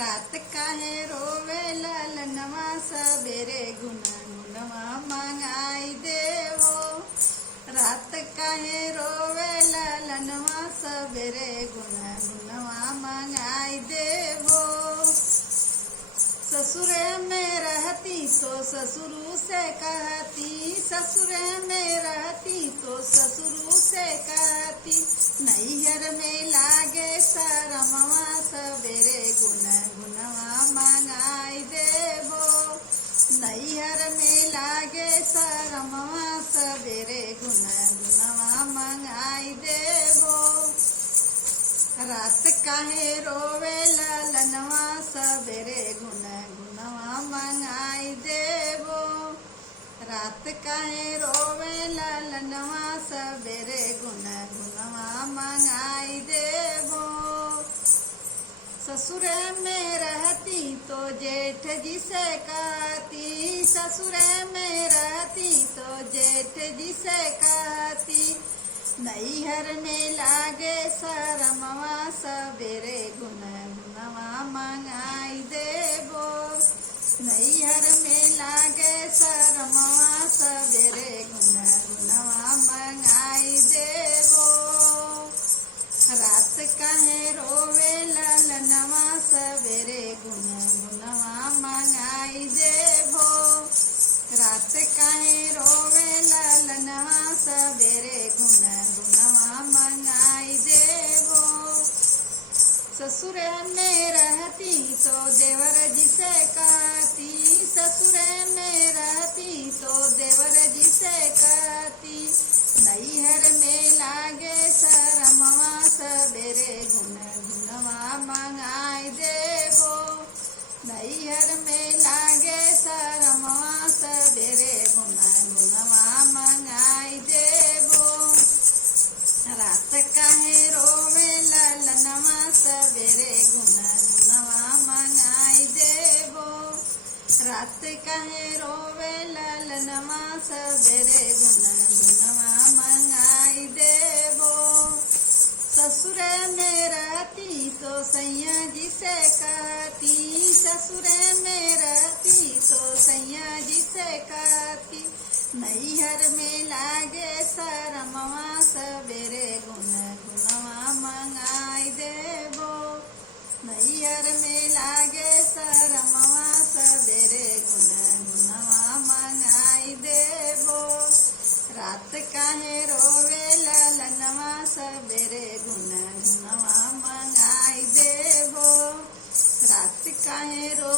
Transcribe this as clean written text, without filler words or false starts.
रात काहे रोवे ललनवा सबेरे गुना गुनवा मंगाई देवो। रात काहे रोवे ललनवा सबेरे गुना गुनवा मंगाई देवो। ससुरे में रहती तो ससुरु से कहती, ससुरे में रहती तो ससुरु से कहती, नैहर में लागे शरमवा सबेरे गुना गुनवा मंगाई देवो। नैहर में लागे शरमवा सबेरे गुना गुनवा मंगाई देवो। रात काहे रोवे ललनवा सबेरे गुना गुनवा मंगाई देवो। रात काहे रोवे ललनवा सबेरे गुना गुनवा मंगाई देवो। ससुरे में रहती तो जेठ जी से कहती, ससुरे में रहती तो जेठ जी से कहती, नैहर में लागे शरमवा सबेरे गुना गुनवा मंगाई देवो। नैहर में लागे शरमवा सबेरे गुना गुनवा मंगाई देवो। रात काहे रोवे ललनवा सबेरे गुना गुनवा मंगाई देवो। रात काहे रोवे ललनवा सबेरे गुना गुनवा मंगाई देवो। ससुरे में रहती तो देवर जी से कहती, ससुरे में रहती तो देवर जी से कहती, नैहर में लागे शरमवा सबेरे गुना गुनवा मंगाई देवो। नैहर में लागे शरमवा सबेरे गुना गुनवा मंगाई देवो। रात काहे रोवे ललनवा सबेरे गुना गुनवा मंगाई देवो। रात काहे रोवे ललनवा सबेरे गुना गुनवा मंगाई देवो। ससुरे में रहती तो सैया जी से कहती, ससुरे में रहती तो सैया जी से कहती, नैहर में लागे शरमवा सबेरे गुना गुनवा मंगाई देवो। नैहर में लागे शरमवा सबेरे गुना गुनवा मंगाई देवो। रात काहे रोवे ललनवा सबेरे गुना गुनवा मंगाई देवो। रात काहे रो